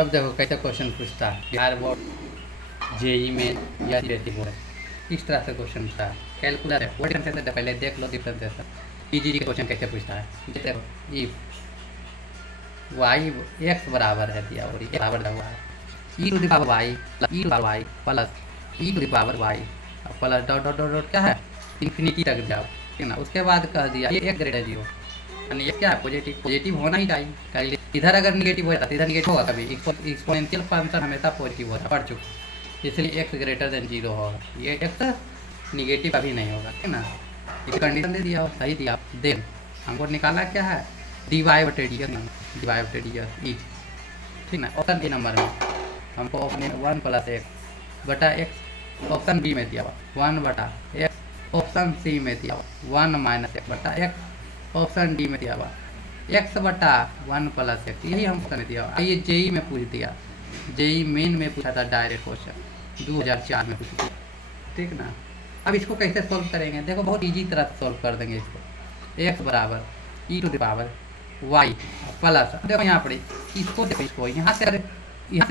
अब देखो कैसे क्वेश्चन पूछता है, बिहार बोर्ड जेई में या सीबीएसई बोर्ड इस तरह से क्वेश्चन पूछता है। कैलकुलर है, वो डिफरेंस है, पहले देख लो डिफरेंस। ईजी के क्वेश्चन कैसे पूछता है, देखो इफ वाई एक्स बराबर है दिया और बराबर हुआ है e to the power y plus e to the power y plus dot dot dot dot क्या है इन्फिनिटी तक जाओ, ठीक ना। उसके बाद कह दिया ये एक ग्रेटर जीरो, यानी ये क्या है पॉजिटिव होना ही चाहिए। इधर अगर निगेटिव हो जाता है इधर निगेटिव होगा, कभी एक्सपोनेंशियल फंक्शन हमेशा पॉजिटिव होता है, पढ़ चुके, इसलिए एक्स ग्रेटर देन जीरो होगा, ये एक्स निगेटिव कभी नहीं होगा, ठीक ना। इस कंडीशन दे दिया और सही दिया। देन हमको निकालना क्या है डी वाई बटे डी एक्स ई, ठीक ना। ऑप्शन ए नंबर में हमको ऑप्शन 1 प्लस एक्स बटा एक्स, ऑप्शन बी में दिया हुआ 1 बटा एक्स, ऑप्शन सी में दिया हुआ 1 माइनस एक्स बटा एक्स, ऑप्शन डी में दिया हुआ एक्स बटा 1 प्लस एक्स, यही हमको दिया हुआ। ये जेई में पूछ दिया, जेई मेन में पूछा था डायरेक्ट क्वेश्चन 2004 में पूछा, ठीक ना। अब इसको कैसे सॉल्व करेंगे, देखो बहुत इजी तरह से सॉल्व कर देंगे इसको। एक्स बराबर e to the power y plus, देखो यहाँ पर इसको देखो, इसको यहाँ से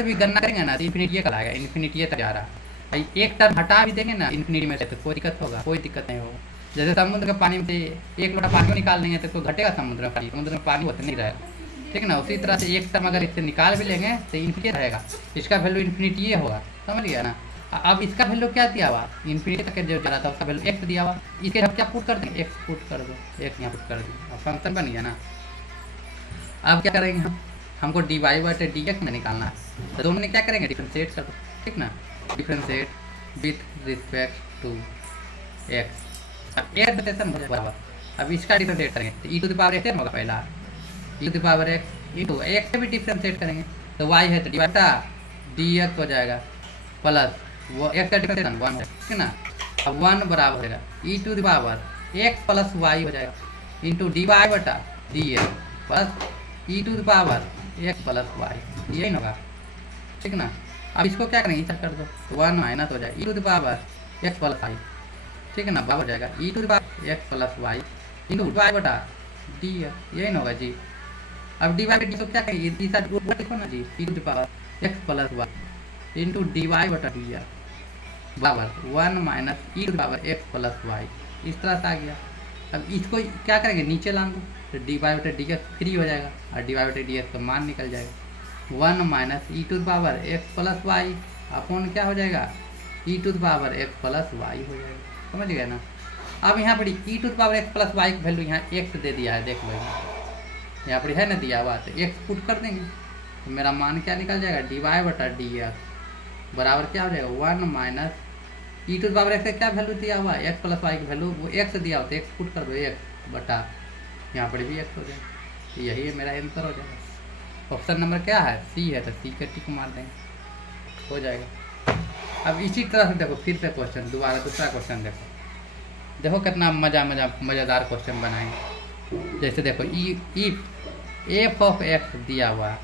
भी गणना करेंगे ना तो इन्फिनिटी का आएगा, इन्फिनिटी तक जा रहा है। एक टर्म हटा भी देंगे ना इन्फिनिटी में से तो कोई दिक्कत होगा, कोई दिक्कत नहीं होगा। जैसे समुद्र के पानी में से एक लोटा पानी निकाल लेंगे तो घटेगा समुद्र में पानी होता नहीं रहेगा, ठीक ना। उसी तरह से एक टर्म अगर इससे निकाल भी लेंगे तो इन्फिनिटी रहेगा, इसका वैल्यू इन्फिनिटी होगा, समझ गया ना। अब इसका वैल्यू क्या दिया हुआ इन्फिनिटी तक जो चला था उसका वैल्यू एक्स दिया हुआ, इसके हम क्या पुट कर देंगे एक्स पुट कर दो, एक्स यहाँ पुट कर दिया, अब फंक्शन बन गया ना। अब क्या करेंगे हमको डी वाई बटे डी एक्स में निकालना है, तो दोनों ने क्या करेंगे डिफ्रेंशिएट कर दो, ठीक ना। Differentiate with respect to x, अब बराबर, अब इसका डिफ्रेंशिएट करेंगे तो e to the power x होगा पहला, e to the power x into x से भी डिफ्रेंशिएट करेंगे तो वाई है तो बटा डी एक्स हो जाएगा प्लस वो एक्स का डिफ्रेंशिएशन 1 है, ठीक ना। अब 1 बराबर होगा e to the power x plus y हो जाएगा इंटू डी वाई बटा D x plus e to the power x plus y, यही होगा, ठीक ना। अब इसको क्या करेंगे इधर कर दो 1 माइनस हो जाएगा e to the power x plus y, ठीक है ना, बराबर हो जाएगा e to the power x plus y into y बटा डी एक्स, यही होगा जी। अब डी वाई तो क्या करेंगे इस साइड वो लिखो ना जी e to the power x plus y into D Y बटा डी एक्स बराबर 1 minus E to the power x plus y, इस तरह से आ गया। अब इसको क्या करेंगे नीचे ला दो तो डी वाई बटे डी एक्स फ्री हो जाएगा और डी वाई बटे डी एक्स का मान निकल जाएगा 1 minus E to the power x plus y upon क्या हो जाएगा e to the power x plus y हो जाएगा, समझ गए ना। अब यहाँ पर e to the power x plus Y का वैल्यू यहाँ एक्स दे दिया है, देख लो यहाँ पर है ना दिया हुआ, तो एक्स पुट कर देंगे तो मेरा मान क्या निकल जाएगा डी वाई बटा डी एक्स बराबर क्या हो जाएगा 1 minus E to the power X का क्या वैल्यू दिया हुआ है एक्स प्लस वाई का वैल्यू वो एक्स दिया होता है, एक्स पुट कर दो एक्स बटा यहाँ पर भी एक्स हो जाएगा, यही है मेरा आंसर हो जाएगा। ऑप्शन नंबर क्या है सी है तो सी का टिक मार देंगे, हो जाएगा। अब इसी तरह से देखो फिर से क्वेश्चन दोबारा दूसरा क्वेश्चन देखो कितना मज़ेदार क्वेश्चन बनाएंगे। जैसे देखो इफ एफ ऑफ एक्स दिया हुआ,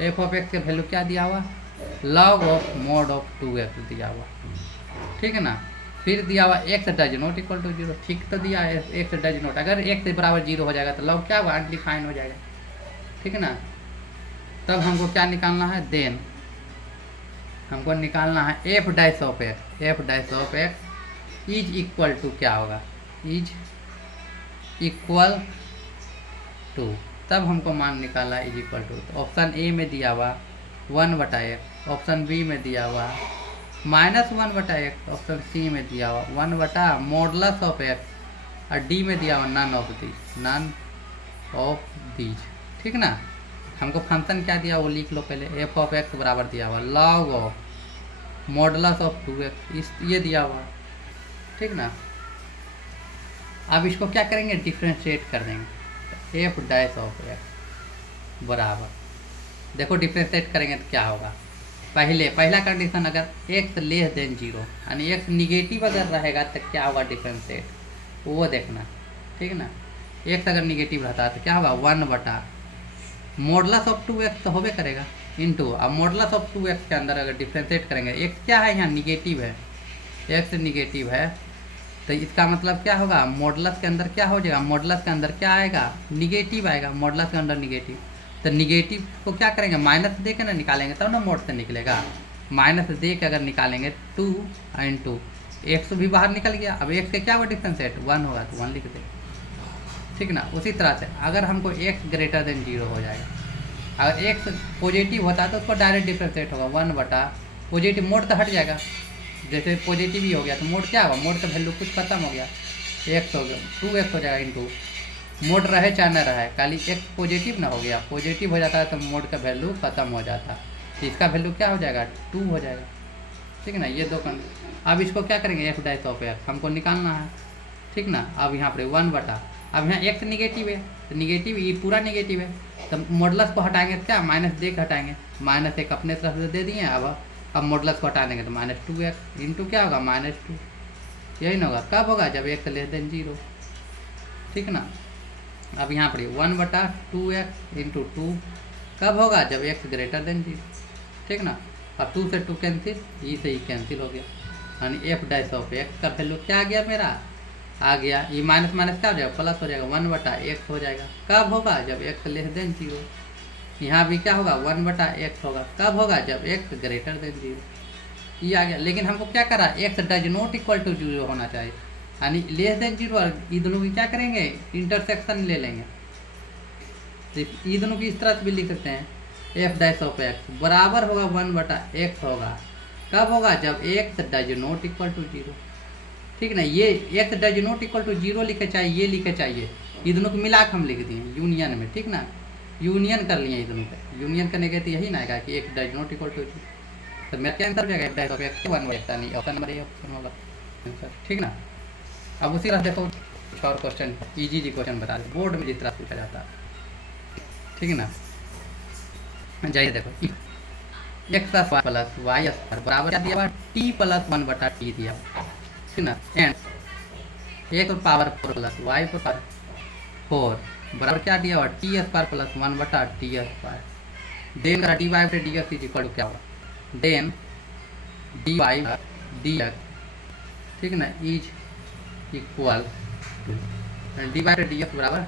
एफ ऑफ एक्स का वैल्यू क्या दिया हुआ log of mode of 2x दिया हुआ, ठीक है ना। फिर दिया हुआ X does not equal to zero, ठीक तो दिया है एक्स डज नॉट, अगर एक्स से बराबर जीरो हो जाएगा तो लॉग क्या होगा अनडिफाइन हो जाएगा, ठीक है ना। तब हमको क्या निकालना है देन हमको निकालना है F dash of X is equal to क्या होगा इज इक्वल टू, तब हमको मान निकालना इज इक्वल टू। तो ऑप्शन ए में दिया हुआ 1 बटा एक्स, ऑप्शन बी में दिया हुआ -1 बटा एक्स, ऑप्शन सी में दिया हुआ 1 बटा मॉडलस ऑफ एक्स और डी में दिया हुआ नन ऑफ दीज, ठीक ना। हमको फंक्शन क्या दिया वो लिख लो पहले, एफ ऑफ एक्स बराबर दिया हुआ log of modulus of 2x, इस ये दिया हुआ, ठीक ना। अब इसको क्या करेंगे डिफ्रेंशिएट कर देंगे एफ डैश ऑफ एक्स बराबर, देखो डिफ्रेंशिएट करेंगे तो क्या होगा पहला कंडीशन अगर एक्स लेस देन जीरो यानी एक्स निगेटिव अगर रहेगा तो क्या होगा डिफ्रेंशिएट वो देखना, ठीक ना। एक्स अगर निगेटिव रहता है तो क्या होगा 1 बटा मॉडलस ऑफ 2x तो होबे करेगा इंटू, अब मॉडलस ऑफ 2x के अंदर अगर डिफ्रेंशिएट करेंगे एक्स क्या है यहाँ निगेटिव है, एक्स निगेटिव है तो इसका मतलब क्या होगा मॉडलस के अंदर क्या हो जाएगा, मॉडलस के अंदर क्या आएगा निगेटिव आएगा, मॉडलस के अंदर निगेटिव तो निगेटिव को क्या करेंगे, माइनस दे के ना निकालेंगे तब ना मोड से निकलेगा। माइनस दे के अगर निकालेंगे 2 इंटू एक्स भी बाहर निकल गया। अब एक्स के क्या हुआ डिफ्रेंशिएट 1 होगा तो 1 लिख दे, ठीक ना। उसी तरह से अगर हमको एक्स ग्रेटर देन 0 हो जाएगा, अगर एक्स पॉजिटिव होता है तो उसको डायरेक्ट डिफ्रेंशिएट होगा 1 बटा पॉजिटिव, मोड तो हट जाएगा। जैसे पॉजिटिव ही हो गया तो मोड क्या होगा, मोड का वैल्यू कुछ खत्म हो गया, एक्स हो गया 2x हो जाएगा इंटू मोड रहे चाहे न रहे, खाली एक्स पॉजिटिव ना हो गया, पॉजिटिव हो जाता है तो मोड का वैल्यू खत्म हो जाता है, तो इसका वैल्यू क्या हो जाएगा 2 हो जाएगा, ठीक है ना। ये दो अब इसको क्या करेंगे एफ डैश ऑफ एक्स हमको निकालना है, ठीक ना। अब यहाँ पर 1 बटा, अब यहाँ एक्स निगेटिव है तो निगेटिव ये पूरा निगेटिव है, तो मॉडलस को हटाएंगे तो क्या माइनस दे के हटाएंगे, माइनस एक अपने तरफ से दे दिए। अब मॉडलस को हटा देंगे तो -2x इंटू क्या होगा -2, यही ना होगा। कब होगा जब एक्स लेस देन 0, ठीक ना। अब यहाँ पर 1 बटा 2x इंटू 2 कब होगा जब एक्स ग्रेटर देन 0, ठीक ना। अब 2 से 2 कैंसिल, ई से ही कैंसिल हो गया, यानी एफ डैश ऑफ एक्स का वैल्यू क्या आ गया मेरा, आ गया ये माइनस माइनस क्या हो जाएगा प्लस हो जाएगा 1 बटा एक्स हो जाएगा। कब होगा जब एक्स लेस देन 0, यहाँ भी क्या होगा 1 बटा एक्स होगा। कब होगा जब एक्स ग्रेटर देन 0, ये आ गया। लेकिन हमको क्या करा, X does not equal to 0 होना चाहिए, यानी लेस देन 0। और ये दोनों की क्या करेंगे इंटरसेक्शन ले लेंगे, ये दोनों की इस तरह से भी लिख सकते हैं, एफ डैश ऑफ एक्स बराबर होगा 1 बटा एक्स होगा। कब होगा जब X does not equal to 0, ठीक ना। ये X does not equal to 0 लिखे चाहिए, ये लिखे चाहिए, ये दोनों को मिला के हम लिख दिए यूनियन में, ठीक ना। यूनियन कर लिए ये दोनों पे, यूनियन करने के तो यही ना आएगा कि X does not equal to 0, तो मेरा क्या आंसर हो जाएगा एफ डैश ऑफ एक्स 1 बटा नहीं, ऑप्शन नंबर ए ऑप्शन होगा आंसर, ठीक ना। अब उसी तरह देखो कुछ और क्वेश्चन, इजी क्वेश्चन बता दे बोर्ड में जिस तरह पूछा जाता है, ठीक है ना। जाइए देखो एक्स प्लस वाई स्क्वायर बराबर क्या दिया हुआ टी प्लस 1 बटा टी दिया, ठीक ना। एंड एक पावर 4 प्लस वाई पावर 4 बराबर क्या दिया हुआ टी स्क्वायर प्लस 1 बटा टी स्क्वायर। देन का D Y by D X is equal to क्या हुआ, then D Y D X, ठीक ना, is equal to D Y by D x बराबर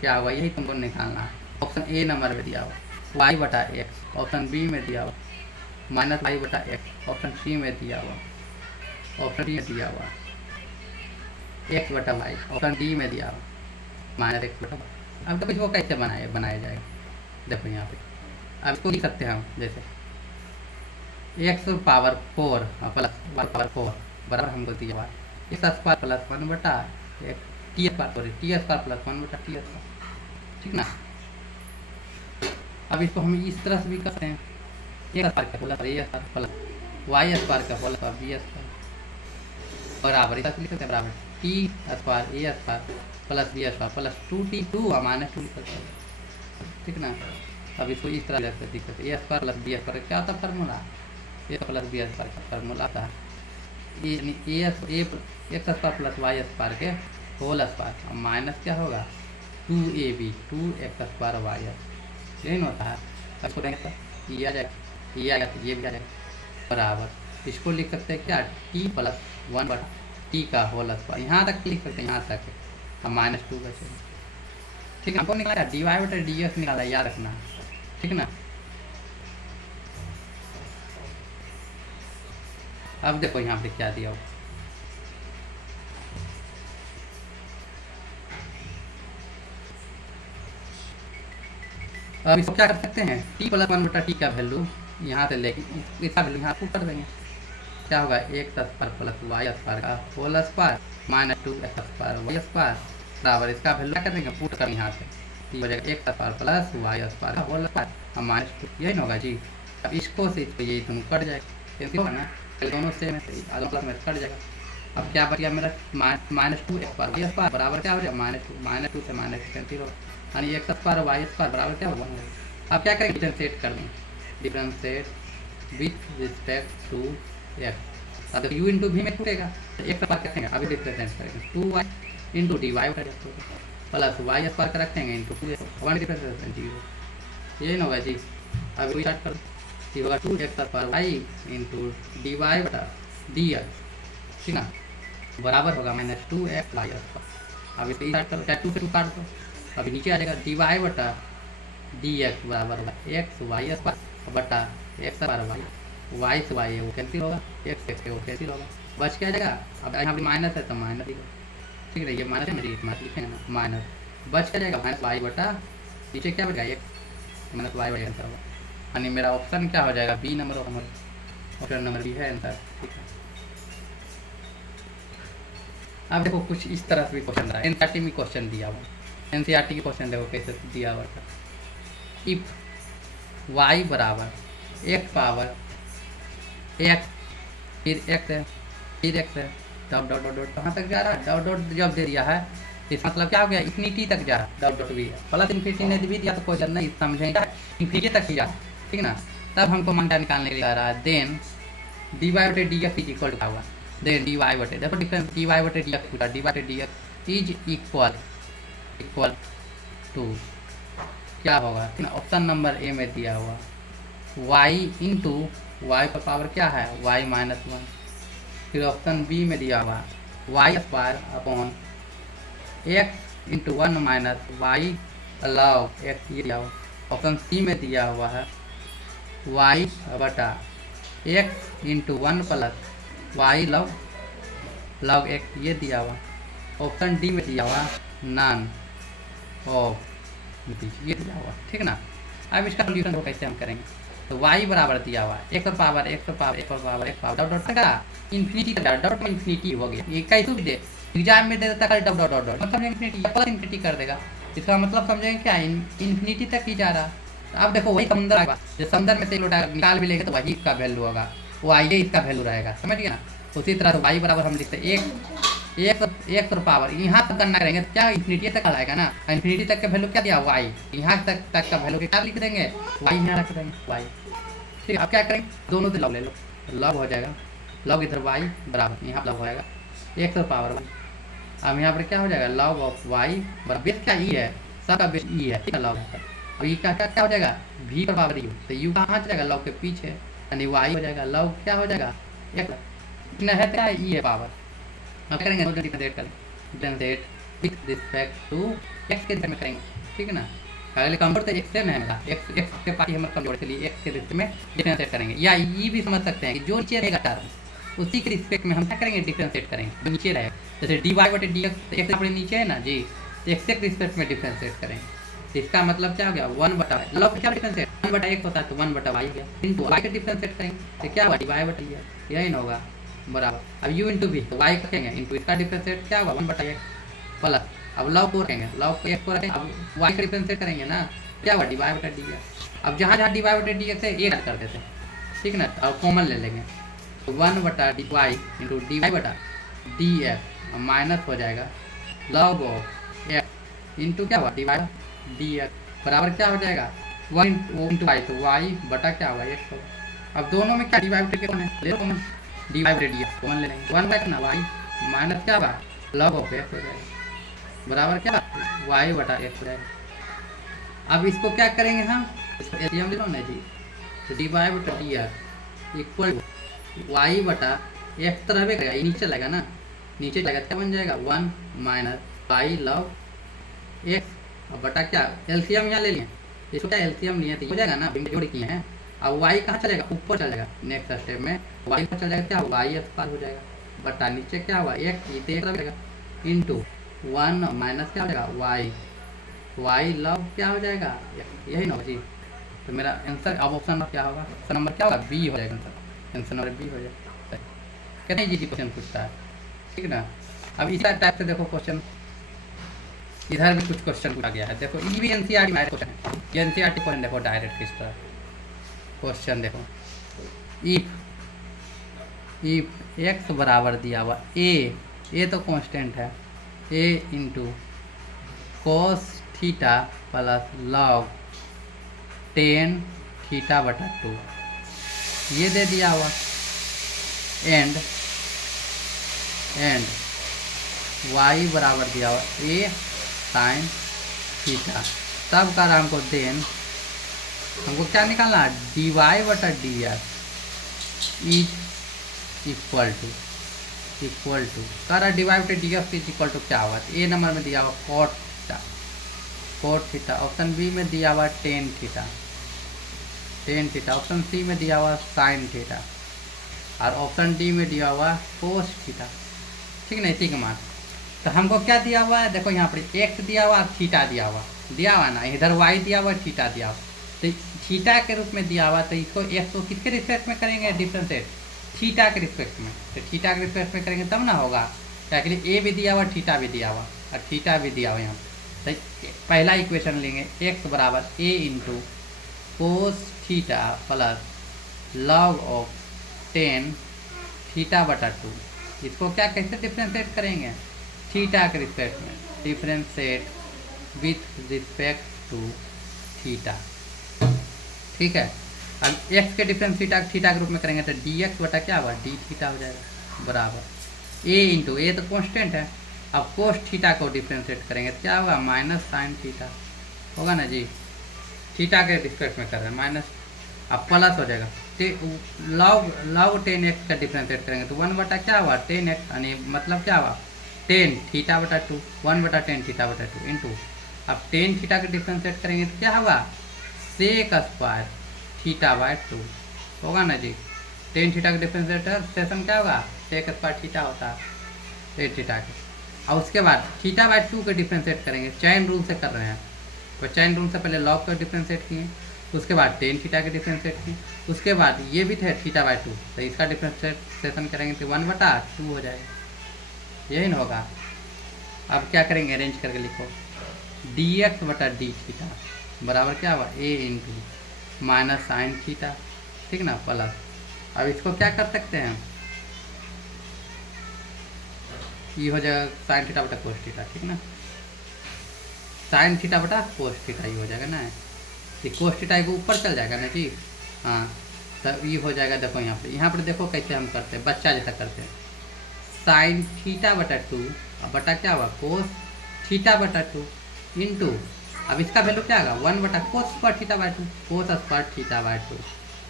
क्या हुआ, यही तुमको निकालना है। ऑप्शन ए नंबर में दिया हुआ वाई बटा एक्स, ऑप्शन बी में दिया हुआ माइनस वाई बटा एक्स, ऑप्शन सी में दिया हुआ, ऑप्शन डी में दिया हुआ एक्स बटा वाई, ऑप्शन डी में दिया हुआ माइनस एक्स बटा वाई। अब तो इसको कैसे बनाया जाएगा, देखो यहाँ पे अब इसको लिख सकते हैं हम, जैसे X power 4 plus Y power 4 बराबर हमको दिया हुआ एक्स स्क्वायर प्लस 1 बटा टी स्क्वायर प्लस 1 बटा टी स्क्वायर, ठीक ना। अब इसको हम इस तरह से भी कर सकते हैं, ए स्क्वायर का plus a square plus Y square का प्लस बी स्क्वायर बराबर इधर लिख सकते हैं, बराबर t square a square plus B square plus 2t2 और माइनस 2 लिख सकते हैं, ठीक ना। अब इसको इस तरह से लिख सकते हैं, ए स्क्वायर प्लस बी स्क्वायर क्या होता है formula, A plus B square का फार्मूला आता है X square plus Y square के होल स्क्वायर और माइनस क्या होगा 2ab 2x स्क्वायर वाई, यही होता है। इसको देंगे तो ये आ जाएगा, ये आएगा तो ये भी आ जाएगा बराबर। इसको लिख सकते हैं क्या टी प्लस 1 बटा टी का होल स्क्वायर, यहाँ तक लिख सकते हैं, यहाँ तक अब -2 बचेगा, ठीक है। हमको निकाला डी वाई बटा डी एक्स निकाला, याद रखना, ठीक ना। अब देखो यहाँ पे क्या दिया हो, अब इसको क्या कर सकते हैं टी प्लस 1 बटा टी का वैल्यू यहाँ से लेके इसका वैल्यू यहाँ पुट कर देंगे, क्या होगा x square plus Y square का whole square minus 2x square y square बराबर इसका वैल्यू क्या करेंगे पुट कर यहाँ से, हो जाएगा X square plus Y square का होल स्क्वायर और माइनस 2, यही ना होगा जी। अब इसको से इसको ये दोनों कट जाएगा, होगा ना दोनों से में प्लस में कट जाएगा। अब क्या बच गया मेरा -2x स्क्वायर वाई स्क्वायर बराबर क्या हो जाएगा -2 से माइनस कैंसिल होगा, यानी एक्स स्क्वायर वाई स्क्वायर बराबर क्या होगा। अब क्या करेंगे डिफरेंशिएट कर देंगे, differentiate with respect to x, अब यू इंटू भी में टूटेगा तो एक्स स्क्वायर रखेंगे, अभी डिफरेंशिएट करेंगे 2y into D Y plus Y square का रखेंगे इंटू 1 डिफरेंशिएट 0, यही ना होगा जी। अभी स्टार्ट कर ये होगा 2x square Y into D Y बटा डी एक्स, ठीक ना, बराबर होगा -2x वाई स्क्वायर। अब इसको स्टार्ट करो, 2 से 2 काट दो, अभी नीचे आ जाएगा डी वाई बटा डी एक्स बराबर होगा एक्स वाई स्क्वायर बटा एक्स बार वाई से वाई है वो कैंसिल होगा, एक्स एक्स वो कैंसिल होगा, बच क्या जाएगा। अब यहाँ पे माइनस है तो माइनस ही ठीक है, ये माइनस है मेरी माइनस लिखेंगे ना, माइनस बच क्या जाएगा माइनस वाई बटा नीचे क्या बचेगा X minus Y by answer होगा। यानी मेरा ऑप्शन क्या हो जाएगा, बी नंबर होगा हमारा, ऑप्शन नंबर बी है आंसर। ठीक है, अब देखो कुछ इस तरह से भी क्वेश्चन रहा है, एनसीईआरटी में क्वेश्चन दिया हुआ, एनसीईआरटी की क्वेश्चन देखो कैसे दिया हुआ था। इफ वाई बराबर एक्स पावर एक्स फिर एक्स है फिर एक्स है डॉट डॉट डॉट डॉट कहाँ तक जा रहा है, डॉट डॉट जब दे दिया है इसका मतलब क्या हो गया, इन्फिनिटी तक जा रहा है, डॉट डॉट भी है प्लस इन्फिनिटी ने भी दिया तो क्वेश्चन नहीं समझेंगे, इन्फिनिटी तक ही जा, ठीक ना। तब हमको मांगा निकालने के लिए आ रहा है, देन डी वाई बटे D X is equal to हुआ, देन डी वाई बटे देखो डिफरेंस, डी वाई बटे डी एक्स पूरा डी वाई बटे D X is equal to क्या होगा, ठीक ना। ऑप्शन नंबर ए में दिया हुआ y इंटू वाई का पावर क्या है y माइनस वन, फिर ऑप्शन बी में दिया हुआ Y square upon X into one minus Y log X ये दिया हुआ, ऑप्शन सी में दिया हुआ है y बटा X into one plus Y log X ये दिया हुआ, ऑप्शन डी में दिया हुआ नॉन ऑफ ये दिया हुआ, ठीक ना। अब इसका सोल्यूशन को कैसे हम करेंगे, तो y बराबर दिया हुआ एक पावर डॉट डॉट का इन्फिनिटी डॉट में इन्फिनिटी हो गया, ये कैसे दे एग्जाम में दे देता है डॉट डॉट डॉट मतलब इन्फिनिटी प्लस इन्फिनिटी कर देगा, इसका मतलब समझेंगे क्या इन्फिनिटी तक ही जा रहा। तो अब देखो वही समुद्र आएगा, जो समुद्र में से लोटा निकाल भी लेंगे तो वही इसका वैल्यू होगा, वो आई इसका वैल्यू रहेगा, समझ गया ना। उसी तरह से y बराबर हम लिखते एक पावर यहाँ तक गणना करेंगे तो क्या इन्फिनिटी तक आएगा ना, इन्फिनिटी तक का वैल्यू क्या दिया y, यहाँ तक का वैल्यू क्या लिख देंगे y यहाँ रख देंगे y, ठीक है। अब क्या करेंगे दोनों से लॉग ले लो, लॉग हो जाएगा, लॉग इधर y बराबर यहाँ लॉग हो जाएगा एक पावर y, अब यहाँ पर क्या हो जाएगा लॉग ऑफ y बराबर बेस क्या ई है, सबका बेस ई है, ठीक है लॉग है। अब ये क्या क्या हो जाएगा v पर पावर u, तो u कहाँ जाएगा लॉग के पीछे, यानी y हो जाएगा लॉग क्या हो जाएगा एक कितना है क्या ई है पावर। अब करेंगे डिफरेंशिएट करेंगे, differentiate with respect to X के रिस्पेक्ट में करेंगे, ठीक है ना। अगले कमजोर तो एक्स है मेरा एक्स के पास हमारे कमजोर के लिए एक्स के रिस्पेक्ट में डिफरेंशिएट करेंगे, या ये भी समझ सकते हैं कि जो नीचे रहेगा टर्म उसी के रिस्पेक्ट में हम क्या करेंगे डिफरेंशिएट करेंगे, जो नीचे रहेगा जैसे डी वाई बटे डी एक्स अपने नीचे है ना जी, तो एक्स के रिस्पेक्ट में डिफरेंशिएट करेंगे, तो इसका मतलब क्या हो गया वन बटा लॉग क्या डिफरेंशिएट वन बटा एक्स होता है तो वन बटा वाई गया इंटू वाई के डिफरेंशिएट करेंगे तो क्या हुआ डी वाई बटा डी यही ना होगा बराबर, अब u इंटू भी तो y रखेंगे इंटू इसका डिफरेंशिएट क्या होगा वन बटा एक्स प्लस, अब लॉग को रखेंगे लॉग को एक्स को रखेंगे, अब y का डिफरेंशिएट करेंगे ना क्या हुआ डी वाई बटा डी एक्स, अब जहाँ जहाँ डी वाई बटा डी एक्स है ए कर देते हैं, ठीक ना, और कॉमन ले लेंगे तो वन बटा D Y into D Y बटा डी एक्स माइनस हो जाएगा लॉग ऑफ एक्स इंटू क्या हुआ डी वाई डी एक्स बराबर क्या हो जाएगा वन इंटू वाई, तो वाई बटा क्या हुआ एक्स होगा। अब दोनों में क्या डी वाई बटा कौन है ले लो कॉमन, डी वाई बटे डी एक्स कॉमन ले लेंगे, वन बाई ना वाई माइनस क्या होगा लॉग ऑफ एक्स हो जाएगा बराबर क्या वाई बटा एक्स हो जाएगा। अब इसको क्या करेंगे हम इसको एलसीएम ले लो ना जी, तो डी वाई बटा डी एक्स इक्वल वाई बटा एक्स तो रहबे करेगा, ये नीचे लगेगा ना, नीचे लगेगा क्या बन जाएगा one minus Y log X और बटा क्या एलसीएम यहाँ ले लिए, इसको क्या एलसीएम लिए तो हो जाएगा ना जोड़ किए हैं। अब y कहाँ चलेगा ऊपर चलेगा, नेक्स्ट स्टेप में y पर चल जाएगा क्या y एक्स पार हो जाएगा बटा नीचे क्या हुआ एक रहेगा इंटू वन माइनस क्या हो जाएगा y लॉग क्या हो जाएगा यही ना जी। तो मेरा आंसर अब ऑप्शन नंबर क्या होगा, ऑप्शन नंबर क्या होगा बी हो जाएगा, आंसर नंबर बी हो जाएगा। कितने जी क्वेश्चन पूछता है, ठीक है ना। अब इस टाइप से देखो क्वेश्चन, इधर भी कुछ क्वेश्चन पूछा गया है, देखो ये भी एनसीईआरटी में क्वेश्चन है, ये एनसीईआरटी क्वेश्चन देखो डायरेक्ट किस तरह क्वेश्चन देखो, इफ एक्स बराबर दिया हुआ ए तो कांस्टेंट है a into cos theta plus log ten theta बटा टू ये दे दिया हुआ, एंड वाई बराबर दिया हुआ ए साइन थीटा, तब का हमको देन हमको क्या निकालना डी वाई बटा D X is equal to कर डी वाई बटा D X is equal to क्या हुआ, ए नंबर में दिया हुआ cot theta, cot theta, option B में दिया हुआ tan theta, tan theta, option C में दिया हुआ साइन थीटा, और ऑप्शन डी में दिया हुआ कोस थीटा। ठीक ना, इसी के मान। तो हमको क्या दिया हुआ है, देखो यहाँ पर एक्स दिया हुआ और थीटा दिया हुआ ना, इधर वाई दिया हुआ, थीटा दिया हुआ। तो थीटा के रूप में दिया हुआ, तो इसको एक्स को किसके रिस्पेक्ट में करेंगे डिफरेंशिएट, थीटा के रिस्पेक्ट में। तो थीटा के रिस्पेक्ट में करेंगे तब ना होगा, क्या के लिए ए भी दिया हुआ, थीटा भी दिया हुआ, और थीटा भी दिया हुआ यहाँ। तो पहला इक्वेशन लेंगे, एक्स बराबर a into cos theta plus log of ten theta बटा टू। इसको क्या कैसे डिफ्रेंशिएट करेंगे, थीटा के रिस्पेक्ट में, differentiate with respect to theta. ठीक है, अब एक्स के डिफरेंस थीटा के रूप में करेंगे तो डी एक्स बटा क्या हुआ, डी थीटा हो जाएगा, बराबर ए इंटू, ए तो कांस्टेंट है। अब कोस थीटा को डिफ्रेंशिएट करेंगे तो क्या होगा, माइनस साइन थीटा होगा ना जी, थीटा के रिस्पेक्ट में कर रहे हैं माइनस, अब प्लस हो जाएगा। लॉग टेन एक्स का डिफ्रेंशिएट करेंगे तो वन बटा क्या हुआ, टेन एक्स, यानी मतलब क्या हुआ, टेन थीटा बटा टू, वन बटा टेन थीटा बटा टू इंटू, अब टेन थीटा का डिफ्रेंशिएट करेंगे तो क्या होगा, sec square theta by two होगा ना जी। टेन थीटा का डिफ्रेंशिएटर सेशन क्या होगा, सेक स्क्वायर थीटा होता है टेन थीटा के। और उसके बाद थीटा बाय टू का डिफ्रेंशिएट करेंगे, चैन रूल से कर रहे हैं, तो चैन रूल से पहले लॉग का डिफ्रेंशिएट किए, उसके बाद टेन थीटा के डिफ्रेंशिएट किए, उसके बाद ये भी थे थीटा बाय टू, तो इसका डिफ्रेंशिएशन करेंगे तो वन बटा टू हो जाएगा, यही ना होगा। अब क्या करेंगे, अरेंज करके लिखो, डी एक्स बटा डी थीटा बराबर क्या हुआ, ए इंटू माइनस साइन थीटा, ठीक ना, प्लस, अब इसको क्या कर सकते हैं, ये हो जाएगा साइन थीटा बटा कोस थीटा, ठीक ना, साइन थीटा बटा कोस थीटा ये हो जाएगा ना, ये कोस थीटा को ऊपर चल जाएगा ना जी। हाँ, तब ये हो जाएगा, देखो यहाँ पर देखो कैसे हम करते हैं, बच्चा जैसा करते हैं, साइन थीटा बटा टू बटा क्या हुआ, कोस थीटा बटा टू इंटू, अब इसका वैल्यू क्या होगा, वन बटा cos square theta by to, cos square theta by two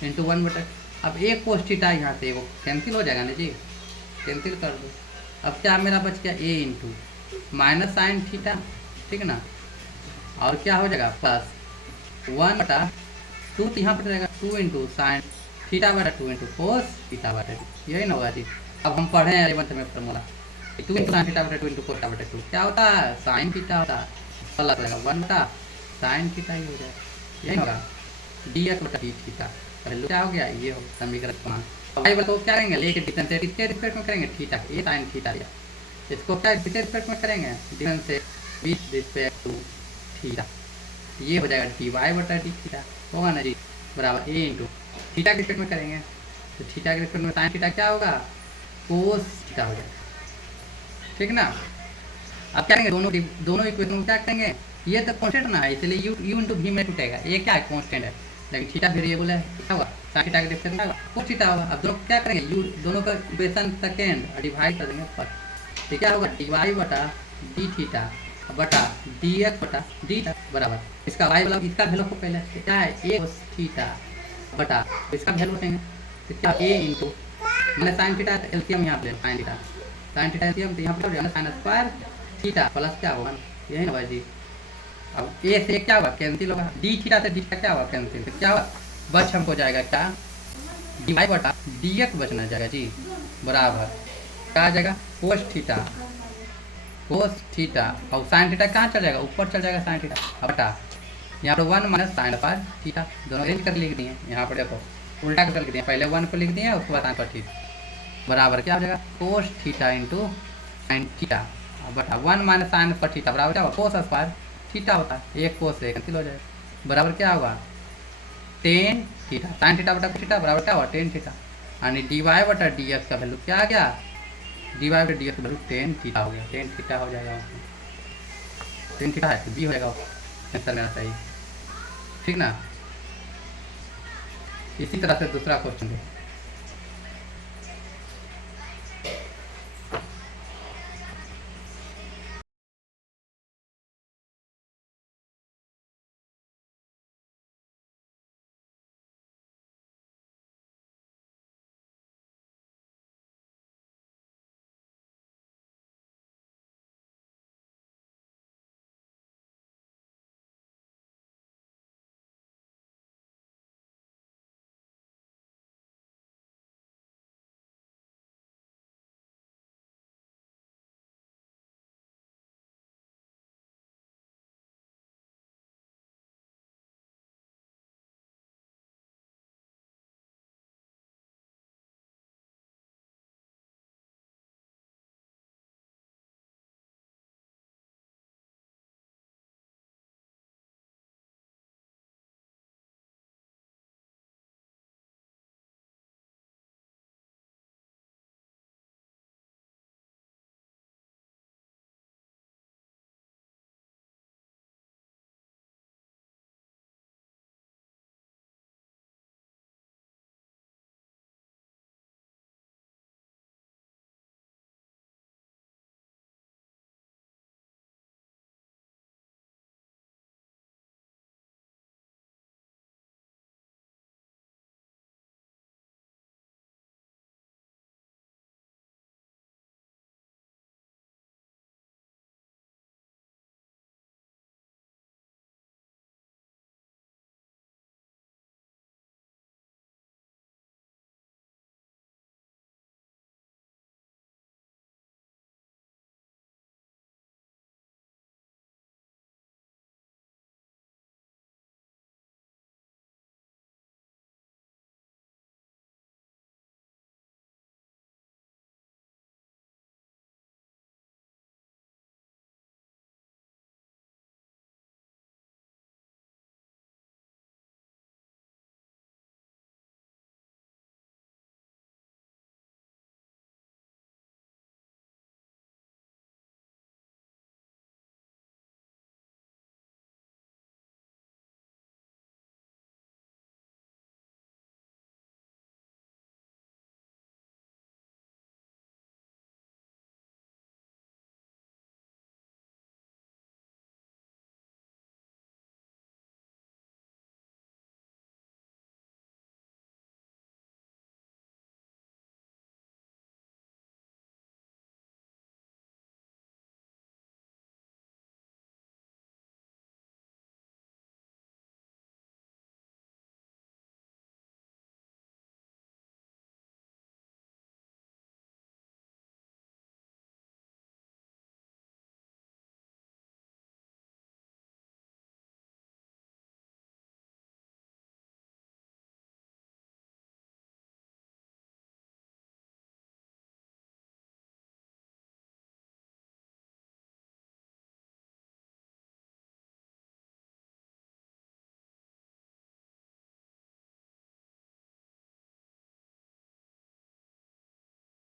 into one बटा, अब एक कोस थीटा यहाँ से वो कैंसिल हो जाएगा ना जी, कैंसिल कर दो। अब क्या मेरा बच गया, ए इंटू माइनस साइन थीटा, ठीक ना, और क्या हो जाएगा प्लस वन बटा टू, तो यहाँ पर रहेगा टू इंटू साइन थीटा बटा टू इंटू कोस थीटा बटा टू, यही ना होगा जी। अब हम पढ़े हैं 11th में formula, two into sine theta बटा टू इंटू कोस थीटा बटा टू क्या होता है, साइन थीटा होता है, प्लस रहेगा वन बटा साइन थीटा ही हो जाएगा, यही होगा, डी एक्स बटा डी थीटा, क्या हो गया, ये हो समीकरण मान। भाई बताओ क्या करेंगे, लेके डिफरेंशिएट इसके रिस्पेक्ट में करेंगे, थीटा ये साइन थीटा दिया, इसको क्या इसके रिस्पेक्ट में करेंगे, differentiate with respect to theta, ये हो जाएगा डी वाई बटा डी थीटा होगा ना जी, बराबर ए इंटू थीटा के रिस्पेक्ट में करेंगे तो थीटा के रिस्पेक्ट में साइन थीटा क्या होगा, कोस थीटा हो जाएगा, ठीक ना। अब क्या करेंगे, दोनों इक्वेशन में क्या करेंगे, ये तो कांस्टेंट ना है, इसलिए यू इंटू भी में टूटेगा, ये क्या है कांस्टेंट है, लेकिन थीटा वेरिएबल है, क्या हुआ साइन थीटा का डिफरेंस होगा कोस थीटा होगा। अब दोनों क्या करेंगे, यू दोनों का इक्वेशन सेकेंड डिवाइड कर देंगे फर्स्ट, तो क्या होगा डी वाई बटा डी थीटा बटा डी एक्स बटा डी बराबर, इसका वाई वाला इसका वैल्यू को पहले क्या है, ए कोस थीटा बटा इसका वैल्यू उठेंगे तो क्या ए इंटू मैंने साइन थीटा एलसीएम यहाँ पे साइन थीटा एलसीएम, तो यहाँ पे हो जाएगा साइन स्क्वायर थीटा प्लस क्या होगा, यही ना भाई जी। अब ए से क्या होगा, कैंसिल होगा, डी थीटा से डी थीटा क्या होगा कैंसिल, तो क्या होगा बच हमको जाएगा क्या, डी वाई बटा डी एक्स बचना जाएगा जी, बराबर क्या आ जाएगा, कोस थीटा और साइन थीटा कहाँ चल जाएगा, ऊपर चल जाएगा साइन थीटा बटा यहाँ पर one minus sine square theta, दोनों अरेंज कर लिख दिए, यहाँ पर देखो उल्टा कर लिख दिए, पहले वन को लिख दिए उसके बाद साइन पर थीटा बराबर क्या हो जाएगा, cos theta into sine theta बटा वन माइनस साइन पर थीटा बराबर क्या होगा, कोस स्क्वायर थीटा होता है, एक कोस से कैंसिल हो जाएगा, बराबर क्या होगा टेन थीटा, साइन थीटा बटा थीटा बराबर क्या होगा टेन थीटा, यानी डी वाई बटा डी एक्स का वैल्यू क्या आ गया, डी वाई बटा डी एक्स का वैल्यू टेन थीटा हो गया, टेन थीटा हो जाएगा, टेन थीटा है तो बी हो जाएगा आंसर मेरा सही, ठीक ना। इसी तरह से दूसरा क्वेश्चन है,